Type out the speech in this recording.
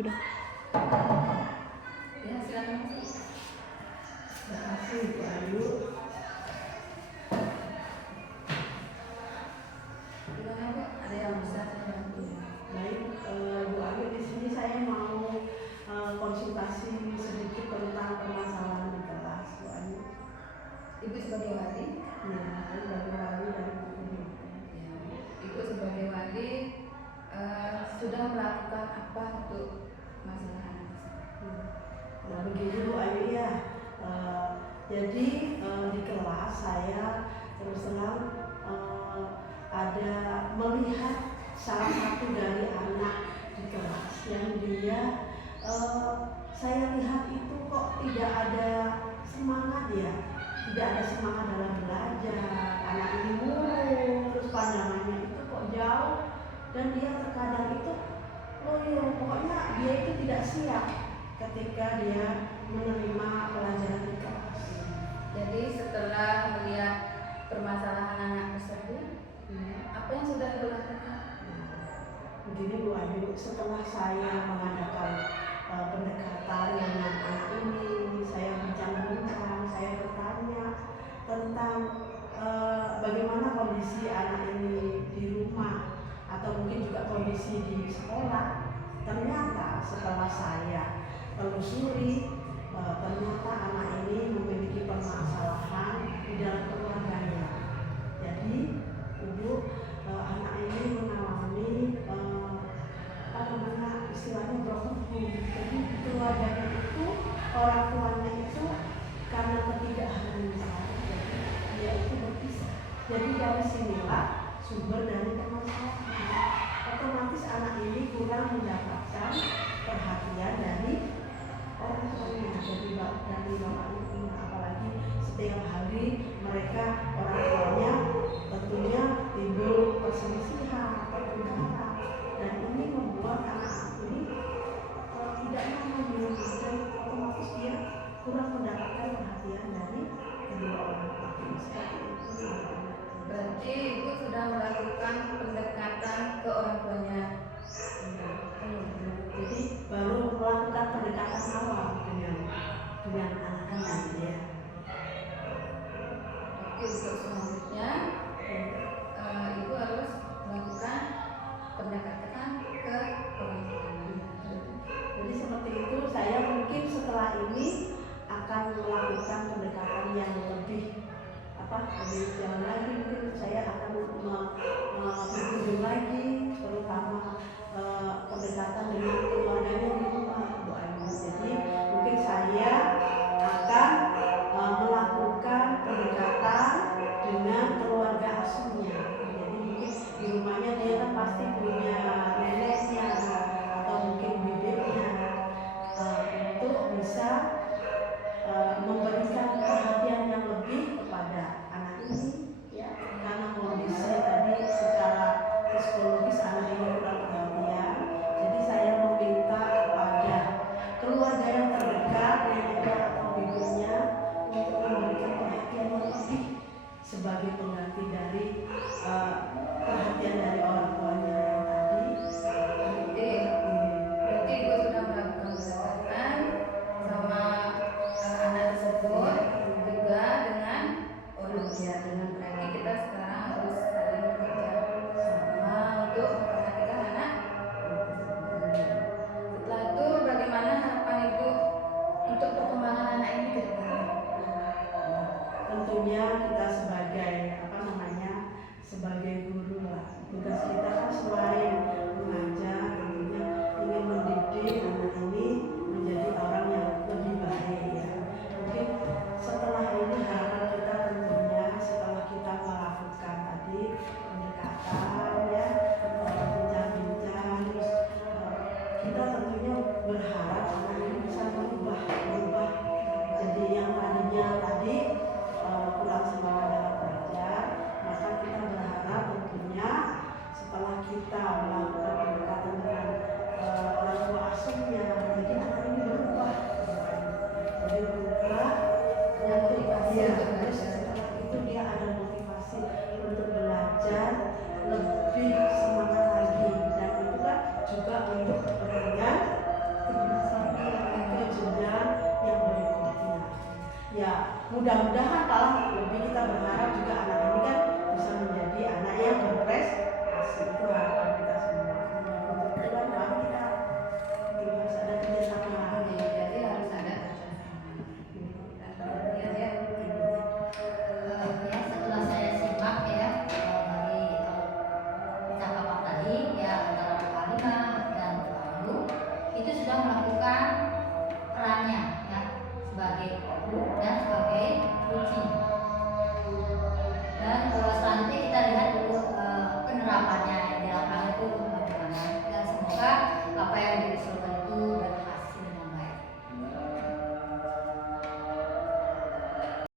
Sudah. Ya, silakan. Terima kasih Bu Ayu. Gimana Bu? Ada yang bisa saya bantu? Baik, Bu Ayu, di sini saya mau konsultasi sedikit tentang permasalahan di kelas, Bu Ayu. Ibu sebagai wali? Ya, saya sebagai wali dari Bu Ayu. Ya, Ibu sebagai wali sudah melakukan apa untuk masalah anak? Nah, begini Bu Ayu ya. Jadi di kelas saya terus terang ada melihat salah satu dari anak di kelas yang dia saya lihat itu kok tidak ada semangat ya, tidak ada semangat dalam belajar. Anak ini murung, terus pandangannya itu kok jauh, dan dia terkadang itu loyo, pokoknya dia itu tidak siap ketika dia menerima pelajaran di kelas. Jadi setelah melihat permasalahan anak tersebut, apa yang sudah Ibu lakukan? Begini Bu Ayu, setelah saya mengadakan pendekatan dengan anak ini, saya bincang-bincang, saya bertanya tentang bagaimana kondisi anak ini di rumah atau mungkin juga kondisi di sekolah. Ternyata setelah saya telusuri, ternyata anak ini memiliki permasalahan di dalam keluarganya. Jadi Ibu, anak ini mengalami istilahnya broken home. Jadi keluarganya itu, orang tuanya itu karena ketidakharmonisan, jadi dia itu berpisah. Jadi dari sinilah sumber dari permasalahan. Otomatis anak ini kurang mendapatkan perhatian dari orang tuanya, dari bapak ibunya, apalagi setiap hari mereka orang tuanya tentunya timbul perselisihan, pertengkaran, dan ini membuat anak ini tidak nyaman di rumah, dan otomatis dia kurang mendapatkan perhatian dari kedua orang tua. Seperti itu. Berarti Ibu sudah melakukan pendekatan ke orang tuanya. Jadi baru melakukan pendekatan awal dengan anak-anak ya. Oke, untuk selanjutnya Ibu harus melakukan pendekatan ke orang tuanya. Jadi seperti itu, saya mungkin setelah ini akan melakukan pendekatan yang lebih lebih jalan lagi. Mungkin saya akan berkunjung lagi, terutama pendekatan dengan keluarganya di rumah, Bu Ayu. Jadi mungkin saya akan melakukan pendekatan dengan keluarga asuhnya. Jadi mungkin di rumahnya dia kan pasti punya neneknya atau mungkin bibirnya, untuk bisa memberikan perhatian yang lebih kepada anak ini ya, karena kondisi tadi secara psikologis anak ini kurang perhatian. Jadi saya meminta kepada keluarga yang terdekat, neneknya atau bibirnya, untuk memberikan perhatian yang lebih sebagai pengganti dari perhatian dari orang tuanya yang tadi. Berarti Ibu sudah melakukan pendekatan sama anak tersebut, juga dengan orang tua. Berarti kita sekarang harus saling bekerja sama untuk memperhatikan anak. Setelah itu bagaimana harapan Ibu untuk perkembangan anak ini ke depan? Tentunya kita sebagai guru lah, tugas kita kan selain mengajar, tentunya ingin mendidik anak ini menjadi orang yang lebih baik ya. Mungkin setelah ini harapan kita tentunya setelah kita melakukan tadi pendekatan ya, bincang-bincang, terus kita tentunya berharap anak ini bisa berubah. Jadi yang tadinya tadi kurang semangat dalam belajar, maka kita berharap tentunya setelah kita melakukan pendekatan dengan orang tua asuhnya, jadi anak ini berubah. Jadi berubah, yang motivasi ya, terus setelah itu dia ada motivasi untuk belajar lebih semangat lagi, dan itu kan juga untuk kepentingan yang berprestasi itu harapan